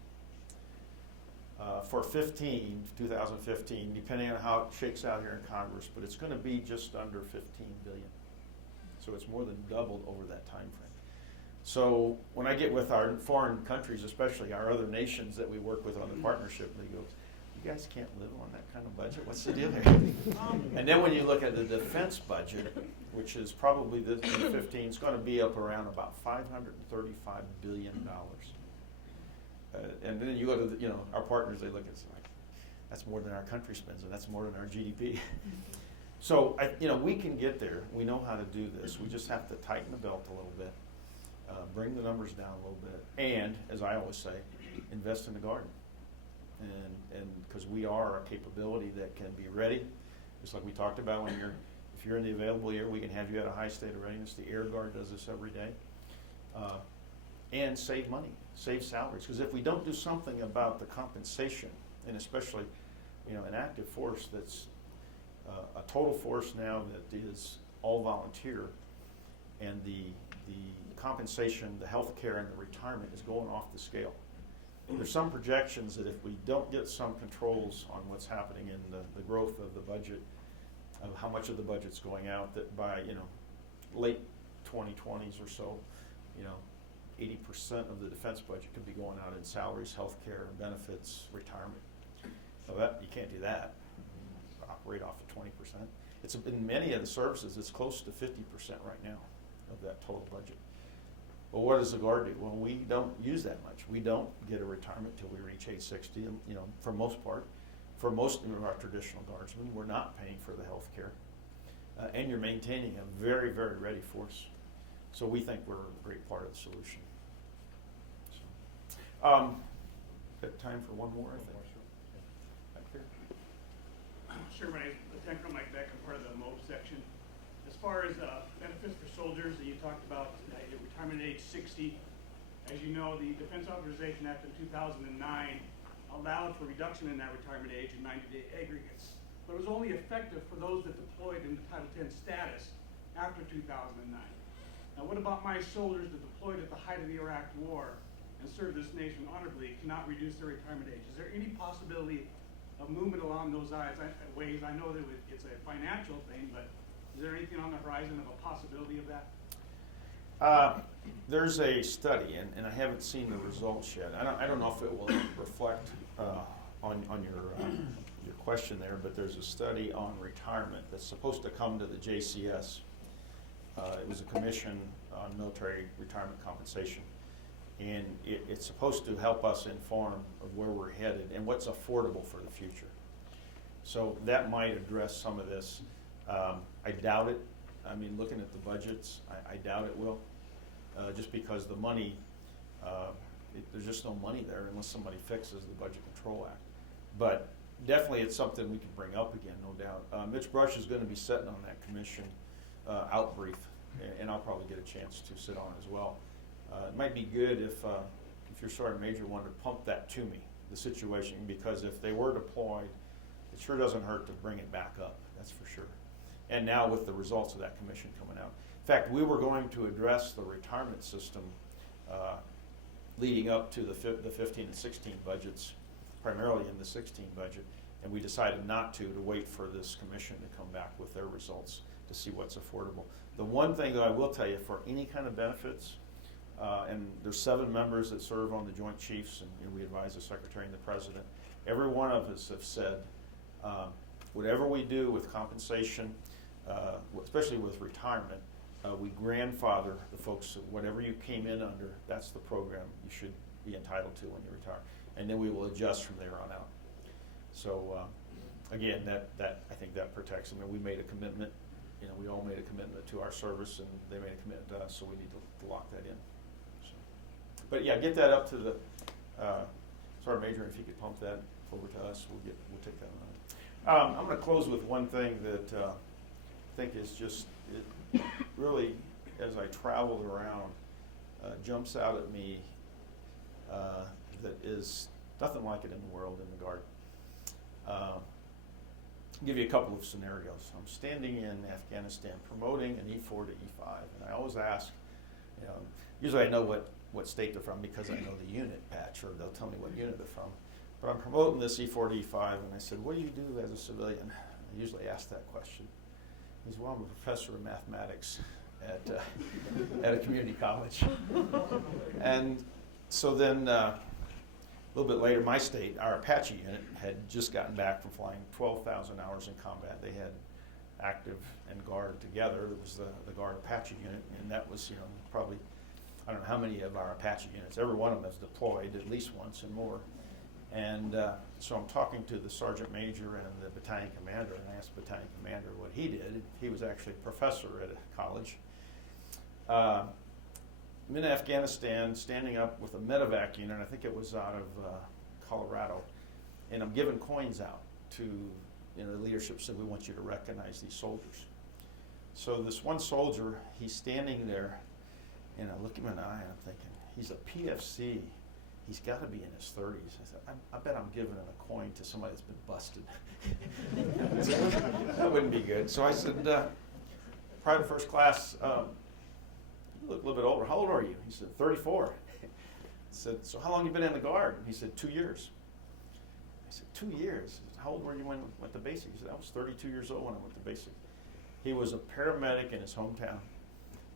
For 2015, depending on how it shakes out here in Congress, but it's going to be just under 15 billion. So it's more than doubled over that time frame. So when I get with our foreign countries, especially our other nations that we work with on the partnership, they go, "You guys can't live on that kind of budget. What's the deal here?" And then when you look at the defense budget, which is probably the 15, it's going to be up around about $535 billion. And then you go to our partners, they look at it like, that's more than our country spends, and that's more than our GDP. So we can get there. We know how to do this. We just have to tighten the belt a little bit, bring the numbers down a little bit, and as I always say, invest in the garden. And because we are a capability that can be ready, just like we talked about if you're in the available year, we can have you at a high state of readiness. The Air Guard does this every day. And save money, save salaries. Because if we don't do something about the compensation, and especially, an active force that's a total force now that is all volunteer, and the compensation, the health care, and the retirement is going off the scale. There's some projections that if we don't get some controls on what's happening in the growth of the budget, of how much of the budget's going out, that by late 2020s or so, 80% of the defense budget could be going out in salaries, health care, benefits, retirement. So that you can't do that. Operate off of 20%. It's in many of the services, it's close to 50% right now of that total budget. Well, what does the Guard do? Well, we don't use that much. We don't get a retirement till we reach age 60, and, for most part. For most of our traditional Guardsmen, we're not paying for the health care. And you're maintaining a very, very ready force. So we think we're a great part of the solution. So, got time for one more, I think. Back here. Sure, my name is Lieutenant Colonel Mike Beck. I'm part of the MOB section. As far as benefits for soldiers that you talked about, retirement age 60, as you know, the Defense Authorization Act of 2009 allowed for reduction in that retirement age in 90-day aggregates, but it was only effective for those that deployed in the Title 10 status after 2009. Now, what about my soldiers that deployed at the height of the Iraq War and served this nation honorably, cannot reduce their retirement age? Is there any possibility of movement along those ways? I know that it's a financial thing, but is there anything on the horizon of a possibility of that? There's a study, and I haven't seen the results yet. I don't know if it will reflect on your question there, but there's a study on retirement that's supposed to come to the JCS. It was a commission on military retirement compensation, and it's supposed to help us inform of where we're headed and what's affordable for the future. So that might address some of this. I doubt it. I mean, looking at the budgets, I doubt it will, just because the money, there's just no money there unless somebody fixes the Budget Control Act. But definitely it's something we can bring up again, no doubt. Mitch Brush is going to be sitting on that commission out brief, and I'll probably get a chance to sit on as well. It might be good if your Sergeant Major wanted to pump that to me, the situation, because if they were deployed, it sure doesn't hurt to bring it back up, that's for sure. And now with the results of that commission coming out. In fact, we were going to address the retirement system leading up to the 15 and 16 budgets, primarily in the 16 budget, and we decided not to wait for this commission to come back with their results to see what's affordable. The one thing that I will tell you, for any kind of benefits, and there's 7 members that serve on the Joint Chiefs, and we advise the Secretary and the President. Every one of us have said, whatever we do with compensation, especially with retirement, we grandfather the folks, whatever you came in under, that's the program you should be entitled to when you retire. And then we will adjust from there on out. So again, that I think that protects them. And we made a commitment. You know, we all made a commitment to our service, and they made a commitment to us, so we need to lock that in. So, but yeah, get that up to the Sergeant Major. If you could pump that over to us, we'll take that on. I'm going to close with one thing that I think is just it really, as I traveled around, jumps out at me that is nothing like it in the world in the Guard. I'll give you a couple of scenarios. I'm standing in Afghanistan promoting an E4 to E5, and I always ask, you know, usually I know what state they're from because I know the unit patch, or they'll tell me what unit they're from. But I'm promoting this E4 to E5, and I said, what do you do as a civilian? I usually ask that question. He says, well, I'm a professor of mathematics at a community college. And so then a little bit later, my state, our Apache unit, had just gotten back from flying 12,000 hours in combat. They had active and Guard together. It was the Guard Apache unit, and that was, you know, probably, I don't know how many of our Apache units, every one of them is deployed at least once and more. And so I'm talking to the sergeant major and the battalion commander, and I asked the battalion commander what he did. He was actually a professor at a college. I'm in Afghanistan, standing up with a medevac unit. I think it was out of Colorado, and I'm giving coins out to, you know, the leadership said, we want you to recognize these soldiers. So this one soldier, he's standing there, and I look him in the eye, and I'm thinking, he's a PFC. He's got to be in his 30s. I said, I bet I'm giving him a coin to somebody that's been busted. That wouldn't be good. So I said, private first class, you look a little bit older. How old are you? He said, 34. I said, so how long have you been in the Guard? He said, 2 years. I said, 2 years? How old were you when you went to basic? He said, I was 32 years old when I went to basic. He was a paramedic in his hometown,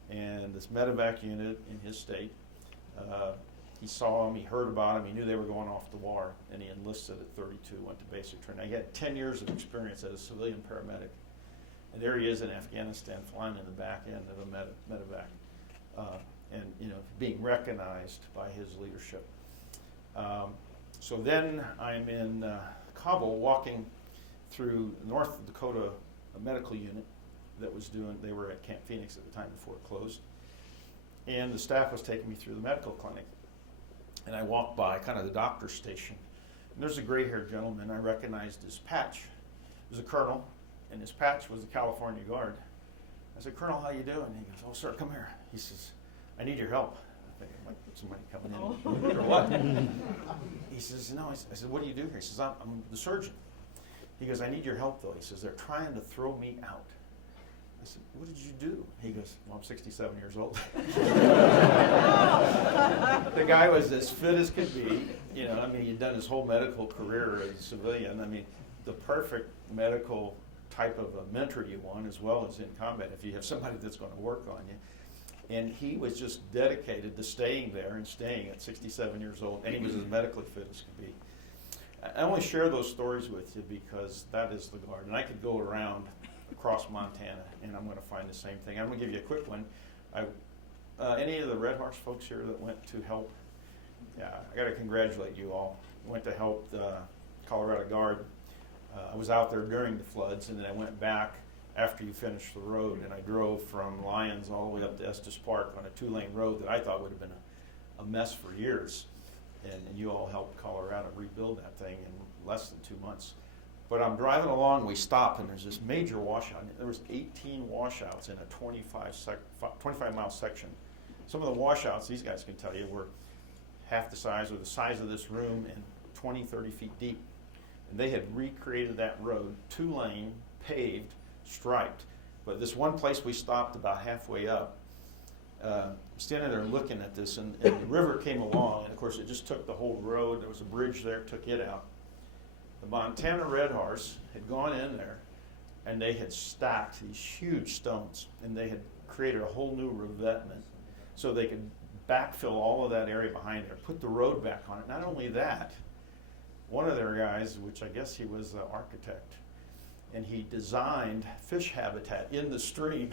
and this medevac unit in his state, he saw him, he heard about him, he knew they were going off to war, and he enlisted at 32, went to basic training. He had 10 years of experience as a civilian paramedic. And there he is in Afghanistan, flying in the back end of a medevac, and, you know, being recognized by his leadership. So then I'm in Kabul, walking through North Dakota, a medical unit that was they were at Camp Phoenix at the time before it closed. And the staff was taking me through the medical clinic. And I walked by kind of the doctor's station. And there's a gray-haired gentleman. I recognized his patch. He was a colonel, and his patch was the California Guard. I said, Colonel, how you doing? He goes, oh, sir, come here. He says, I need your help. I think, like, somebody coming in or what? He says, no. I said, what do you do here? He says, I'm the surgeon. He goes, I need your help, though. He says, they're trying to throw me out. I said, what did you do? He goes, well, I'm 67 years old. The guy was as fit as could be. You know, I mean, he'd done his whole medical career as a civilian. I mean, the perfect medical type of a mentor you want, as well as in combat, if you have somebody that's going to work on you. And he was just dedicated to staying there and staying at 67 years old, and he was as medically fit as could be. I only share those stories with you because that is the Guard. And I could go around across Montana, and I'm going to find the same thing. I'm going to give you a quick one. Any of the Red Horse folks here that went to help? Yeah, I got to congratulate you all. Went to help the Colorado Guard. I was out there during the floods, and then I went back after you finished the road, and I drove from Lyons all the way up to Estes Park on a 2-lane road that I thought would have been a mess for years. And you all helped Colorado rebuild that thing in less than 2 months. But I'm driving along, we stop, and there's this major washout. There was 18 washouts in a 25-mile section. Some of the washouts, these guys can tell you, were half the size or the size of this room and 20, 30 feet deep. And they had recreated that road, 2-lane, paved, striped. But this one place we stopped about halfway up, standing there looking at this, and the river came along, and of course it just took the whole road. There was a bridge there, took it out. The Montana Red Horse had gone in there, and they had stacked these huge stones, and they had created a whole new revetment so they could backfill all of that area behind there, put the road back on it. Not only that, one of their guys, which I guess he was an architect, and he designed fish habitat in the stream.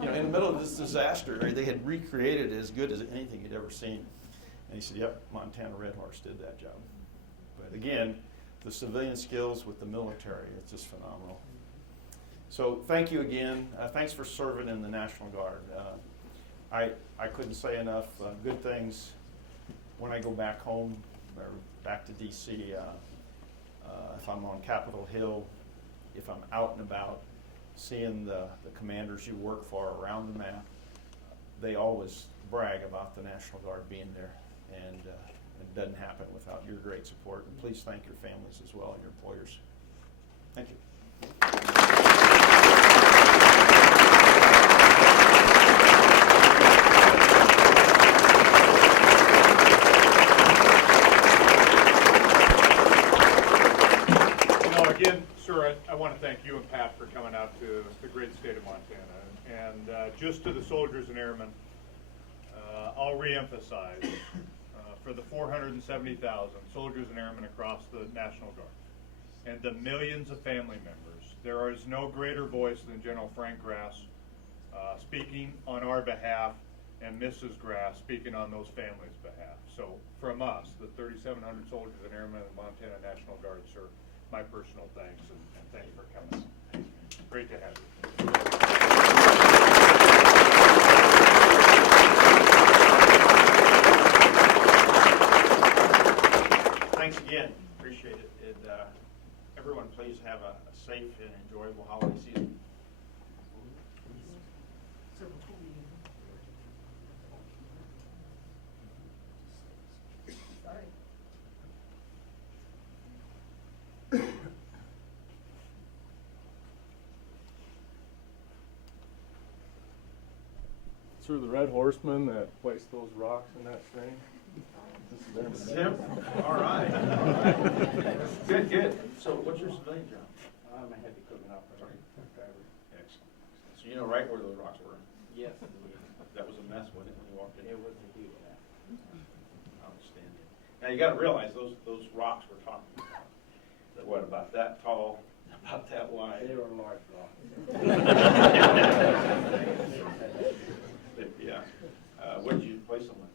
You know, in the middle of this disaster, they had recreated it as good as anything you'd ever seen. And he said, yep, Montana Red Horse did that job. But again, the civilian skills with the military. It's just phenomenal. So thank you again. Thanks for serving in the National Guard. I couldn't say enough good things when I go back home or back to D.C. If I'm on Capitol Hill, if I'm out and about, seeing the commanders you work for around the map, they always brag about the National Guard being there, and it doesn't happen without your great support. And please thank your families as well and your employers. Thank you. Again, sir, I want to thank you and Pat for coming out to the great state of Montana. And just to the soldiers and airmen, I'll reemphasize, for the 470,000 soldiers and airmen across the National Guard and the millions of family members, there is no greater voice than General Frank Grass speaking on our behalf and Mrs. Grass speaking on those families' behalf. So from us, the 3,700 soldiers and airmen of the Montana National Guard, sir, my personal thanks, and thank you for coming. Great to have you. Thanks again. Appreciate it. Everyone, please have a safe and enjoyable holiday season. Sir, the Red Horseman that placed those rocks in that thing. This is Tim? All right. Good, good. So what's your civilian job? I'm a heavy equipment operator. Excellent. So you know right where those rocks were? Yes, That was a mess, wasn't it, when you walked in? it was a huge mess. Outstanding. Now you got to realize those rocks we're talking about, they're what, about that tall, about that wide? They were large rocks. Yeah. What did you place them with?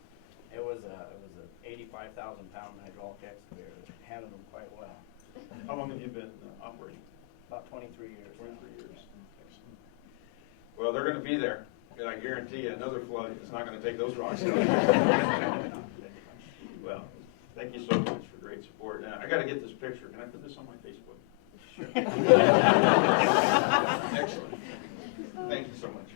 It was a 85,000-pound hydraulic excavator that handled them quite well. How long have you been operating? About 23 years. 23 years. Excellent. Well, they're going to be there, and I guarantee you another flood is not going to take those rocks down. Well, thank you so much for great support. I got to get this picture. Can I put this on my Facebook? Sure. Excellent. Thank you so much.